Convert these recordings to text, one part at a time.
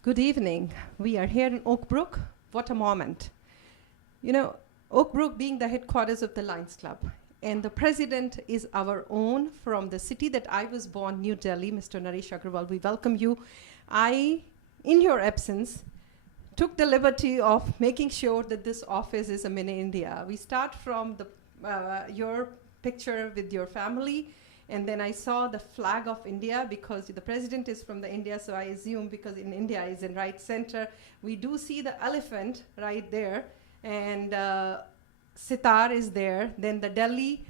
Good evening. We are here in Oak Brook. What a moment. You know, Oak Brook being the headquarters of the Lions Club, and the president is our own from the city that I was born, New Delhi, Mr. Naresh Aggarwal. We welcome you. I, in your absence, took the liberty of making sure that this office is a mini India. We start from your picture with your family, and then I saw the flag of India because the president is from the India, so I assume because in India is in right center. We do see the elephant right there, and Sitar is there. Then the Delhi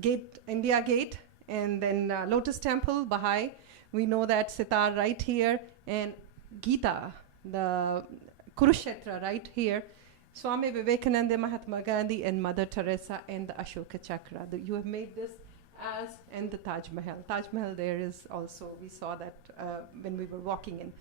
gate, India gate, and then Lotus Temple, Baha'i. We know that Sitar right here, and Gita, the Kurukshetra right here. Swami Vivekananda, Mahatma Gandhi, and Mother Teresa, and the Ashoka Chakra. You have made this as, and the Taj Mahal. Taj Mahal there is also, we saw that when we were walking in.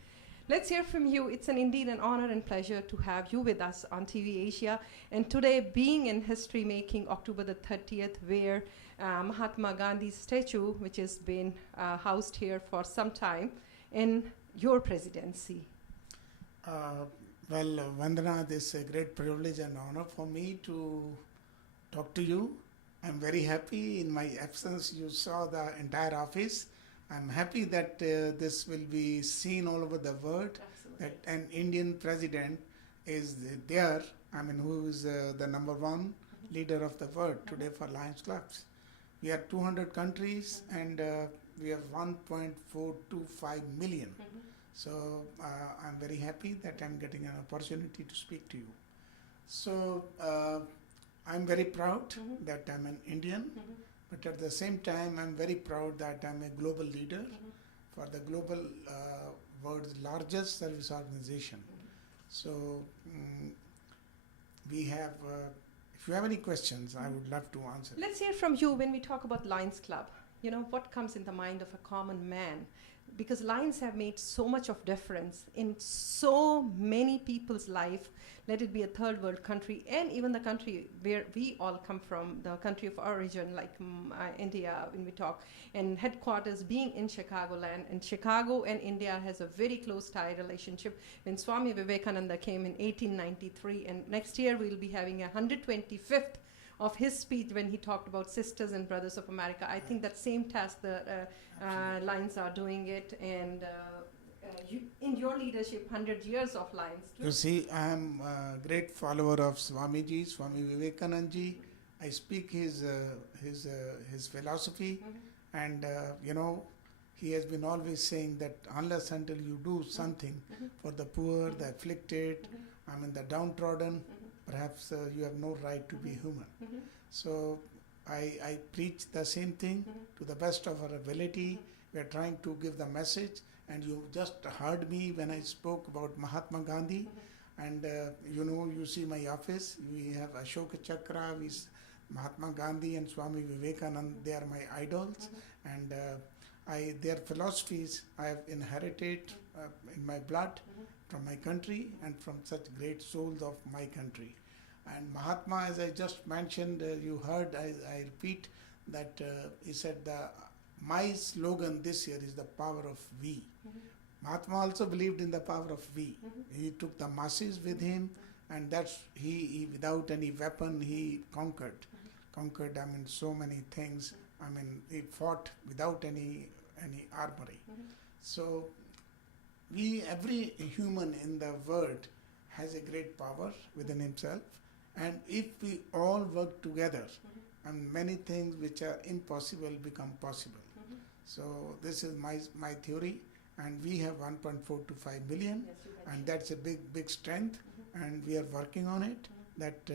Let's hear from you. It's indeed an honor and pleasure to have you with us on TV Asia. And today, being in history making, October the 30th, where Mahatma Gandhi's statue, which has been housed here for some time, in your presidency. Vandana, this is a great privilege and honor for me to talk to you. I'm very happy. In my absence, you saw the entire office. I'm happy that this will be seen all over the world. Absolutely. That an Indian president is there. I mean, who is the number one leader of the world today for Lions Clubs. We are 200 countries and we have 1.425 million. So I'm very happy that I'm getting an opportunity to speak to you. So I'm very proud that I'm an Indian, but at the same time I'm very proud that I'm a global leader for the global world's largest service organization. So we have, if you have any questions, I would love to answer. Let's hear from you when we talk about Lions Club. You know, what comes in the mind of a common man? Because Lions have made so much of difference in so many people's life, let it be a third world country and even the country where we all come from, the country of origin like India when we talk, and headquarters being in Chicagoland. And Chicago and India has a very close tie relationship. When Swami Vivekananda came in 1893, and next year we'll be having a 125th of his speech when he talked about sisters and brothers of America. I think that same task the Lions are doing it, and in your leadership, 100 years of Lions. You see, I am a great follower of Swamiji, Swami Vivekananda. I speak his philosophy, and you know, he has been always saying that unless until you do something for the poor, the afflicted, I mean the downtrodden, perhaps you have no right to be human. So I preach the same thing to the best of our ability. We are trying to give the message, and you just heard me when I spoke about Mahatma Gandhi. And you know, you see my office, we have Ashoka Chakra, Mahatma Gandhi and Swami Vivekananda, they are my idols. And their philosophies I have inherited in my blood from my country and from such great souls of my country. And Mahatma, as I just mentioned, you heard, I repeat that he said my slogan this year is the power of we. Mahatma also believed in the power of we. He took the masses with him, and that's he without any weapon he conquered. Conquered, I mean, so many things. I mean, he fought without any armory. So every human in the world has a great power within himself, and if we all work together, and many things which are impossible become possible. So this is my theory, and we have 1.425 million, and that's a big strength, and we are working on it. That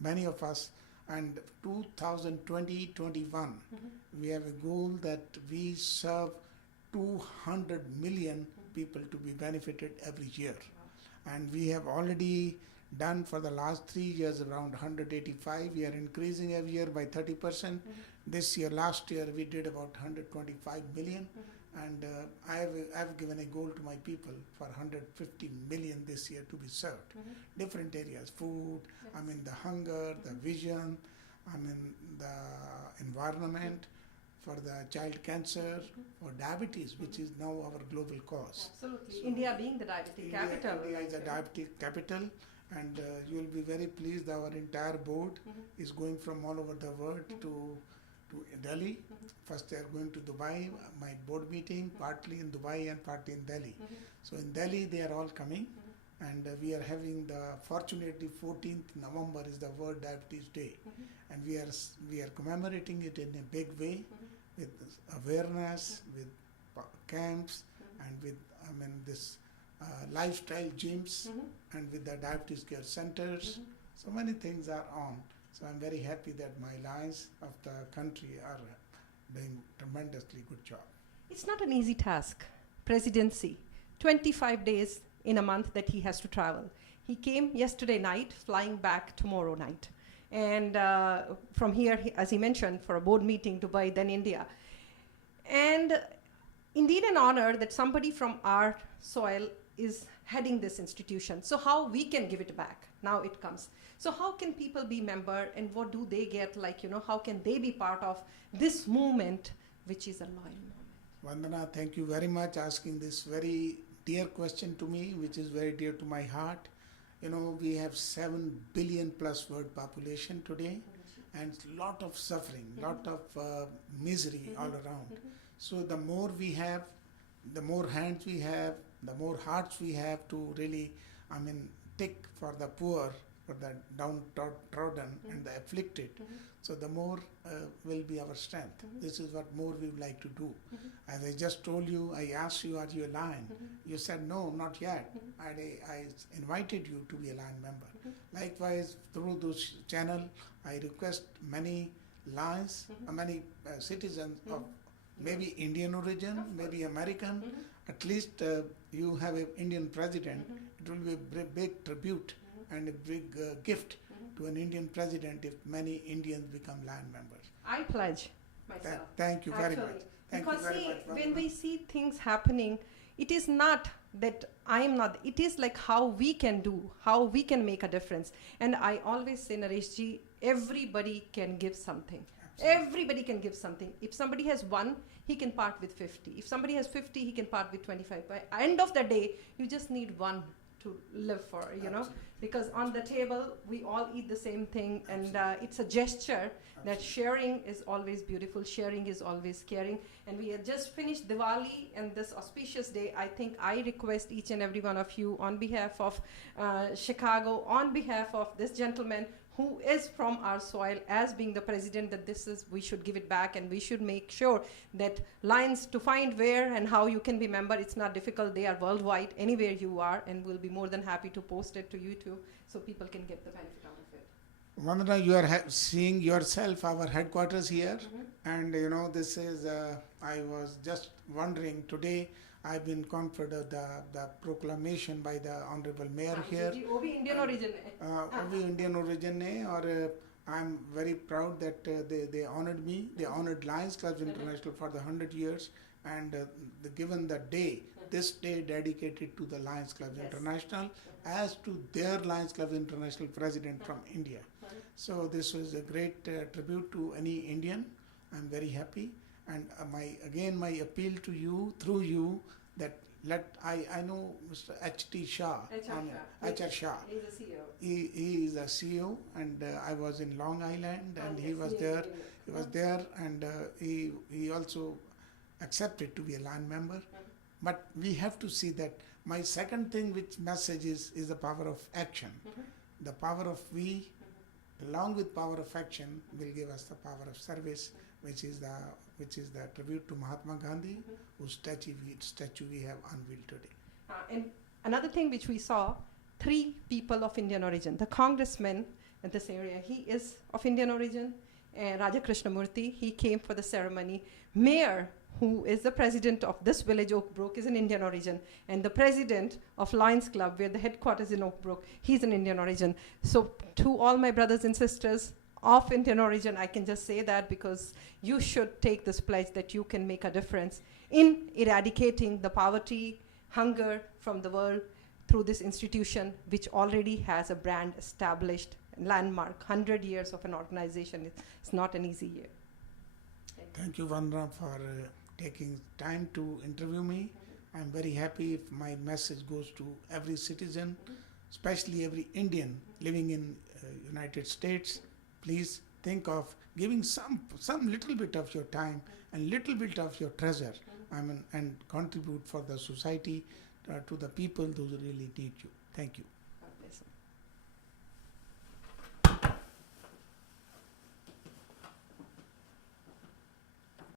many of us, and 2020-21, we have a goal that we serve 200 million people to be benefited every year. And we have already done for the last 3 years around 185. We are increasing every year by 30%. This year, last year, we did about 125 million. And I have given a goal to my people for 150 million this year to be served. Different areas, food, I mean the hunger, the vision, I mean the environment, for the child cancer, for diabetes, which is now our global cause. Absolutely. So India being the diabetic capital. India is a diabetic capital, and you will be very pleased. Our entire board is going from all over the world to Delhi. First they are going to Dubai, my board meeting, partly in Dubai and partly in Delhi. So in Delhi they are all coming, and we are having fortunately 14th November is the World Diabetes Day, and we are commemorating it in a big way with awareness, with camps, and with this lifestyle gyms, and with the diabetes care centers. So many things are on. So I'm very happy that my Lions of the country are doing tremendously good job. It's not an easy task. Presidency, 25 days in a month that he has to travel. He came yesterday night, flying back tomorrow night. And from here, as he mentioned, for a board meeting, Dubai, then India. And indeed an honor that somebody from our soil is heading this institution. So how we can give it back? Now it comes. So how can people be member, and what do they get? How can they be part of this movement, which is a loyal movement? Vandana, thank you very much asking this very dear question to me, which is very dear to my heart. We have 7 billion plus world population today, and lot of suffering, lot of misery all around. So the more we have, the more hands we have, the more hearts we have to really, take for the poor, for the downtrodden and the afflicted. So the more will be our strength. This is what more we would like to do. As I just told you, I asked you, are you a Lion? You said, no, not yet. I invited you to be a Lion member. Likewise, through this channel, I request many Lions, many citizens of maybe Indian origin, maybe American, at least you have an Indian president. It will be a big tribute and a big gift to an Indian president if many Indians become Lion members. I pledge myself. Thank you very much. Because when we see things happening, it is not that I am not, it is like how we can do, how we can make a difference. And I always say, Naresh ji, everybody can give something. Absolutely. Everybody can give something. If somebody has 1, he can part with 50. If somebody has 50, he can part with 25. By end of the day, you just need 1 to live for, because on the table we all eat the same thing. And it's a gesture that sharing is always beautiful, sharing is always caring. And we have just finished Diwali and this auspicious day. I think I request each and every one of you, on behalf of Chicago, on behalf of this gentleman who is from our soil, as being the president, that we should give it back, and we should make sure that Lions, to find where and how you can be member, it's not difficult. They are worldwide, anywhere you are, and we'll be more than happy to post it to you too, so people can get the benefit out of it. Vandana, you are seeing yourself our headquarters here, and this is, I was just wondering, today I've been conferred the proclamation by the Honorable Mayor here. Obi Indian origin. Obi Indian origin or I'm very proud that they honored me. They honored Lions Clubs International for the 100 years, and given the day, this day dedicated to the Lions Clubs International, as to their Lions Clubs International president from India. So this was a great tribute to any Indian. I'm very happy. And my appeal to you, through you, that I know Mr. H.T. Shah, H.R. Shah. He's a CEO. He is a CEO, and I was in Long Island, and he was there. He was there, and he also accepted to be a Lion member. But we have to see that my second thing, which message is the power of action. The power of we, along with power of action, will give us the power of service, which is the tribute to Mahatma Gandhi, whose statue we have unveiled today. And another thing which we saw, 3 people of Indian origin. The congressman in this area, he is of Indian origin. And Raja Krishnamurthy, he came for the ceremony. Mayor, who is the president of this village, Oak Brook, is an Indian origin. And the president of Lions Club, where the headquarters in Oak Brook, he's an Indian origin. So to all my brothers and sisters of Indian origin, I can just say that, because you should take this pledge that you can make a difference in eradicating the poverty, hunger from the world through this institution, which already has a brand established, landmark, 100 years of an organization. It's not an easy year. Thank Thank you, Vandana, for taking time to interview me. I'm very happy if my message goes to every citizen, especially every Indian living in United States. Please think of giving some little bit of your time and little bit of your treasure, and contribute for the society, to the people who really need you. Thank you.